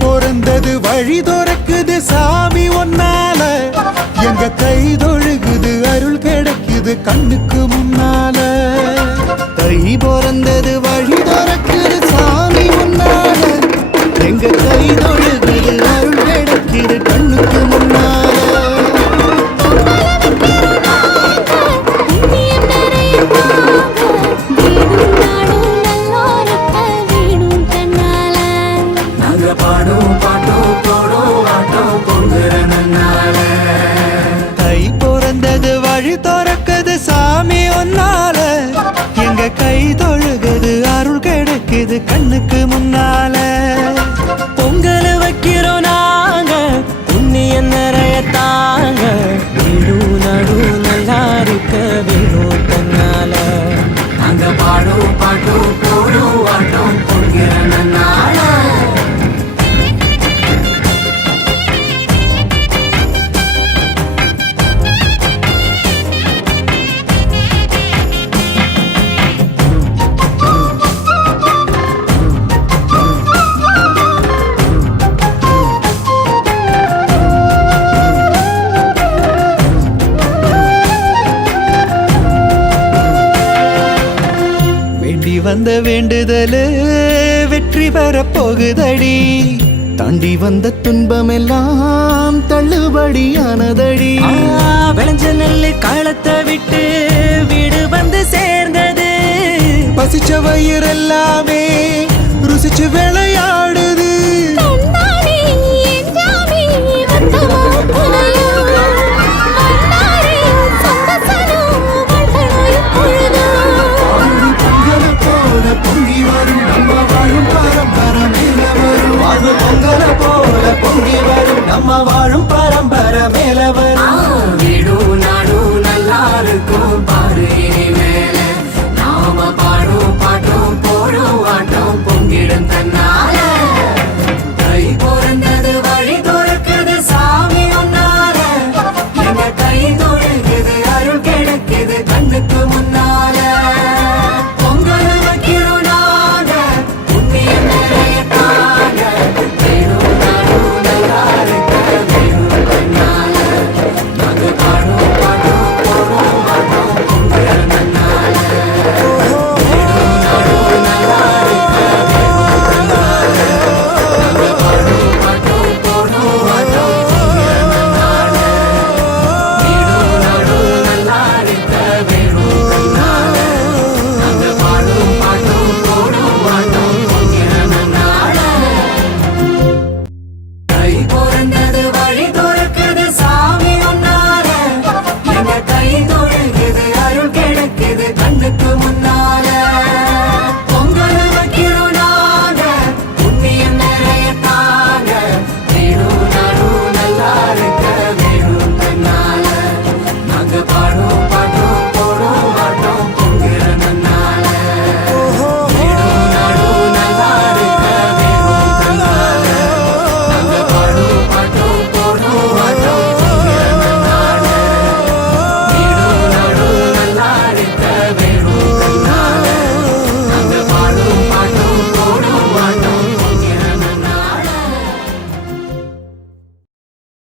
பிறந்தது வழி துறக்குது சாமி ஒன்னால எங்க கை தொழுகுது அருள் கிடைக்குது கண்ணுக்கு முன்னால கை பிறந்தது வழி துறக்குது சாமி ஒன்னால எங்க கை தொழுகுது அருள் கிடைக்குது கண்ணுக்கு முன்னால சாமி ஒன்னால எங்க கை தொழுகுது அருள் கிடைக்குது கண்ணுக்கு முன்னால பொங்கல் வைக்கிறோம் நாங்க புண்ணியம் நிறைய தாங்க வீடும் நடு நல்லா இருக்க வேணும் தன்னால அங்க பாடும் பாட்டும் போடும் ஆட்டம் பொங்கிற நன்னால வந்த வேண்டுதலு வெற்றி பெற போகுதடி தாண்டி வந்த துன்பம் எல்லாம் தள்ளுபடியானதடி விளைஞ்ச நெல்லு காலத்தை விட்டு வீடு வந்து சேர்ந்தது பசிச்ச வயிறெல்லாமே ருசிச்சு விளையாடுது பொங்கி வரும் நம்ம வாழும் பரம்பரை மேல வரும் அது பொங்கல போல பொங்கி வரும் நம்ம வாழும் பரம்பரை மேல வரும்